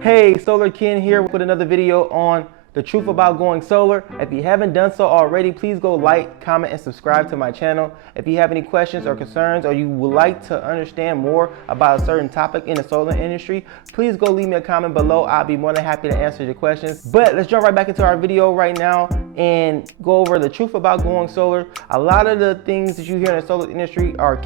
Hey, Solar Ken here with another video on the truth about going solar. If you haven't done so already, please go like, comment, and subscribe to my channel. If you have any questions or concerns, or you would like to understand more about a certain topic in the solar industry, please go leave me a comment below. I'll be more than happy to answer your questions. But let's jump right back into our video right now and go over the truth about going solar. A lot of the things that you hear in the solar industry are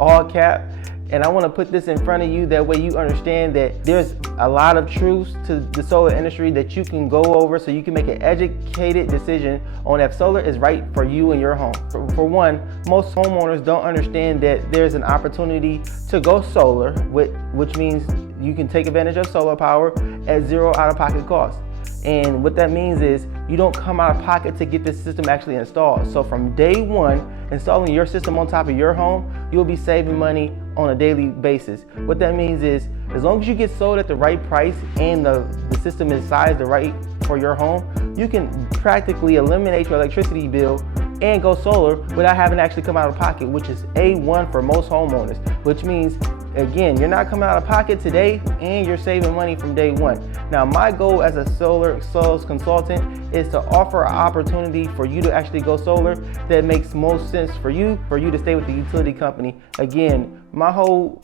all cap. And I want to put this in front of you, that way you understand that there's a lot of truths to the solar industry that you can go over so you can make an educated decision on if solar is right for you and your home. For one, most homeowners don't understand that there's an opportunity to go solar, which means you can take advantage of solar power at zero out-of-pocket cost. And what that means is you don't come out of pocket to get this system actually installed. So from day one, installing your system on top of your home, you'll be saving money on a daily basis. What that means is, as long as you get sold at the right price and the system is sized right for your home, you can practically eliminate your electricity bill and go solar without having to actually come out of pocket, which is A1 for most homeowners, which means, again, you're not coming out of pocket today and you're saving money from day one. Now, my goal as a solar sales consultant is to offer an opportunity for you to actually go solar that makes most sense for you to stay with the utility company. Again, my whole,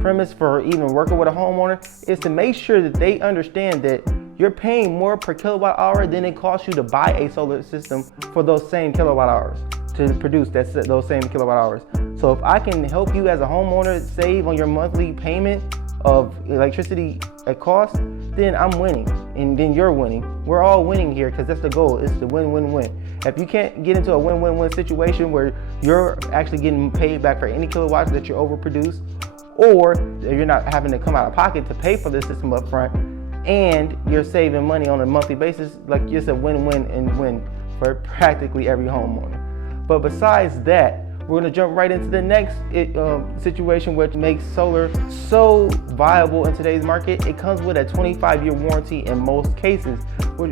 premise for even working with a homeowner is to make sure that they understand that you're paying more per kilowatt hour than it costs you to buy a solar system for those same kilowatt hours, to produce those same kilowatt hours. So if I can help you as a homeowner save on your monthly payment of electricity at cost, then I'm winning, and then you're winning. We're all winning here, because that's the goal. It's the win-win-win. If you can't get into a win-win-win situation where you're actually getting paid back for any kilowatts that you overproduce, or you're not having to come out of pocket to pay for the system up front, and you're saving money on a monthly basis, like, it's a win-win and win for practically every homeowner. But besides that, we're going to jump right into the next situation, which makes solar so viable in today's market. It comes with a 25-year warranty in most cases.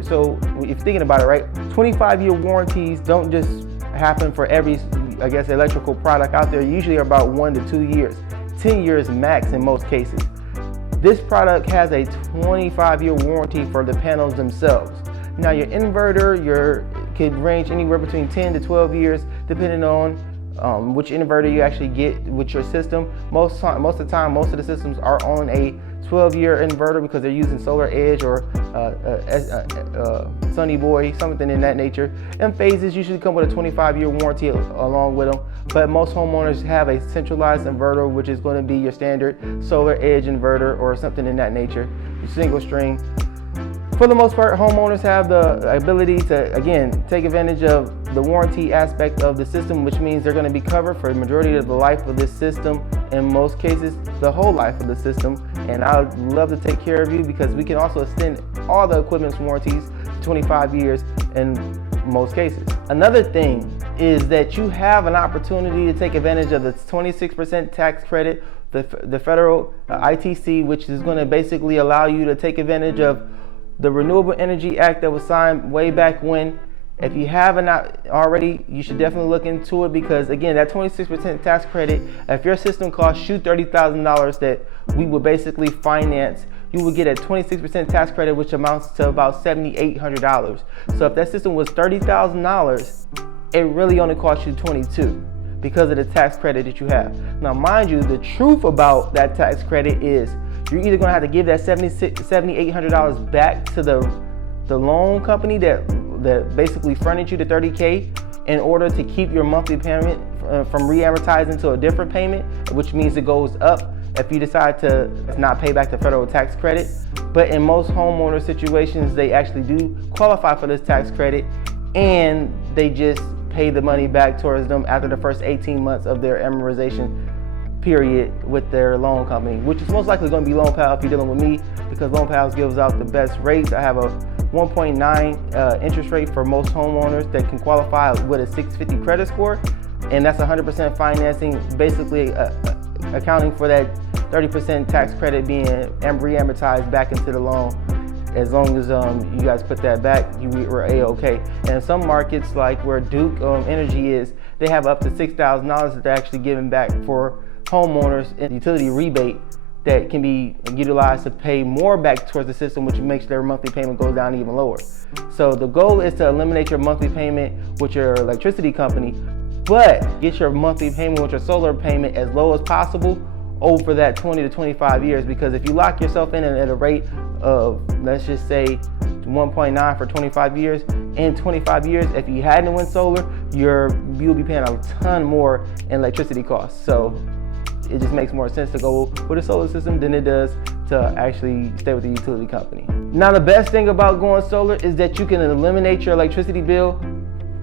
So if you're thinking about it, right, 25-year warranties don't just happen for every, electrical product out there. Usually about 1 to 2 years, 10 years max in most cases. This product has a 25-year warranty for the panels themselves. Now, your inverter, could range anywhere between 10 to 12 years, depending on which inverter you actually get with your system. Most of the time, most of the systems are on a 12-year inverter because they're using Solar Edge or Sunny Boy, something in that nature. And phases usually come with a 25-year warranty along with them. But most homeowners have a centralized inverter, which is going to be your standard Solar Edge inverter or something in that nature, single string. For the most part, homeowners have the ability to, again, take advantage of the warranty aspect of the system, which means they're going to be covered for the majority of the life of this system, in most cases, the whole life of the system. And I would love to take care of you, because we can also extend all the equipment's warranties to 25 years in most cases. Another thing is that you have an opportunity to take advantage of the 26% tax credit, the federal ITC, which is going to basically allow you to take advantage of the Renewable Energy Act that was signed way back when. If you haven't already, you should definitely look into it, because again, that 26% tax credit, if your system costs you $30,000 that we would basically finance, you would get a 26% tax credit, which amounts to about $7,800. So if that system was $30,000, it really only cost you $22,000 because of the tax credit that you have. Now, mind you, the truth about that tax credit is you're either going to have to give that $7,800 back to the loan company that basically fronted you the $30K in order to keep your monthly payment from re-amortizing to a different payment, which means it goes up if you decide to not pay back the federal tax credit. But in most homeowner situations, they actually do qualify for this tax credit, and they just pay the money back towards them after the first 18 months of their amortization period with their loan company, which is most likely going to be LoanPal if you're dealing with me, because LoanPal gives out the best rates. I have a 1.9 interest rate for most homeowners that can qualify with a 650 credit score, and that's 100% financing, basically accounting for that 30% tax credit being re-amortized back into the loan. As long as you guys put that back, we're A-okay. And in some markets, like where Duke Energy is, they have up to $6,000 that they're actually giving back for homeowners in utility rebate that can be utilized to pay more back towards the system, which makes their monthly payment go down even lower. So the goal is to eliminate your monthly payment with your electricity company, but get your monthly payment with your solar payment as low as possible over that 20 to 25 years. Because if you lock yourself in at a rate of, let's just say 1.9 for 25 years, in 25 years, if you hadn't went solar, you'll be paying a ton more in electricity costs. So it just makes more sense to go with a solar system than it does to actually stay with the utility company. Now, the best thing about going solar is that you can eliminate your electricity bill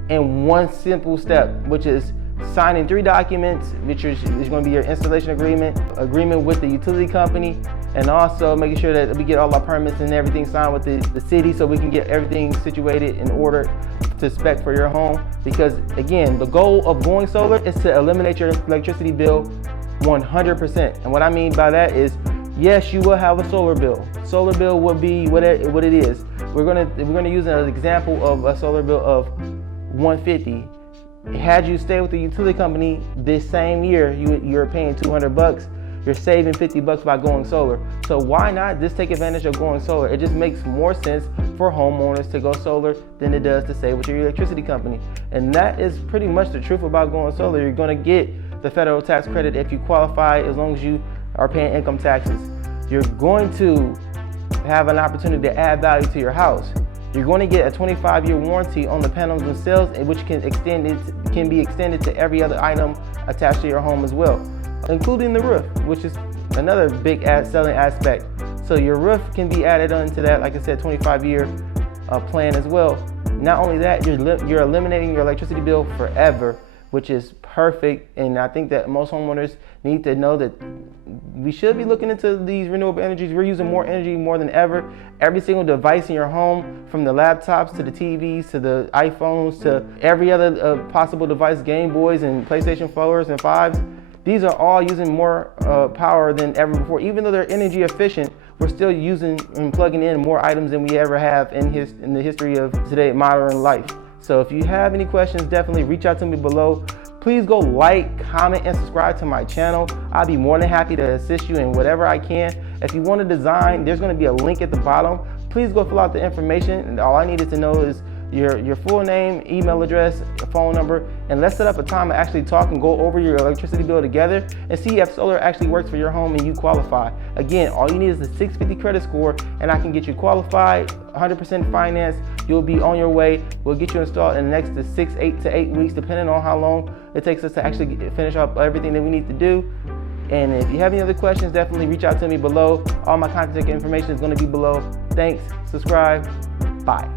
in one simple step, which is signing 3 documents, which is going to be your installation agreement with the utility company, and also making sure that we get all our permits and everything signed with the city so we can get everything situated in order to spec for your home. Because again, the goal of going solar is to eliminate your electricity bill 100%. And what I mean by that is, yes, you will have a solar bill. Solar bill will be what it is. We're gonna use an example of a solar bill of $150. Had you stayed with the utility company this same year, you're paying $200. You're saving $50 by going solar. So why not just take advantage of going solar? It just makes more sense for homeowners to go solar than it does to stay with your electricity company. And that is pretty much the truth about going solar. You're gonna get the federal tax credit if you qualify, as long as you are paying income taxes. You're going to have an opportunity to add value to your house. You're going to get a 25-year warranty on the panels themselves, which can be extended to every other item attached to your home as well, including the roof, which is another big selling aspect. So your roof can be added onto that, like I said, 25-year plan as well. Not only that, you're eliminating your electricity bill forever, which is perfect. And I think that most homeowners need to know that we should be looking into these renewable energies. We're using more energy more than ever. Every single device in your home, from the laptops to the TVs to the iPhones to every other possible device, Game Boys and PlayStation 4s and 5s, these are all using more power than ever before. Even though they're energy efficient, we're still using and plugging in more items than we ever have in the history of today, modern life. So if you have any questions, definitely reach out to me below. Please go like, comment, and subscribe to my channel. I'll be more than happy to assist you in whatever I can. If you want to design, there's going to be a link at the bottom. Please go fill out the information, and all I needed to know is your full name, email address, phone number, and let's set up a time to actually talk and go over your electricity bill together and see if solar actually works for your home and you qualify. Again, all you need is a 650 credit score, and I can get you qualified, 100% finance. You'll be on your way. We'll get you installed in the next 8 to 8 weeks, depending on how long it takes us to actually finish up everything that we need to do. And if you have any other questions, definitely reach out to me below. All my contact information is going to be below. Thanks. Subscribe. Bye.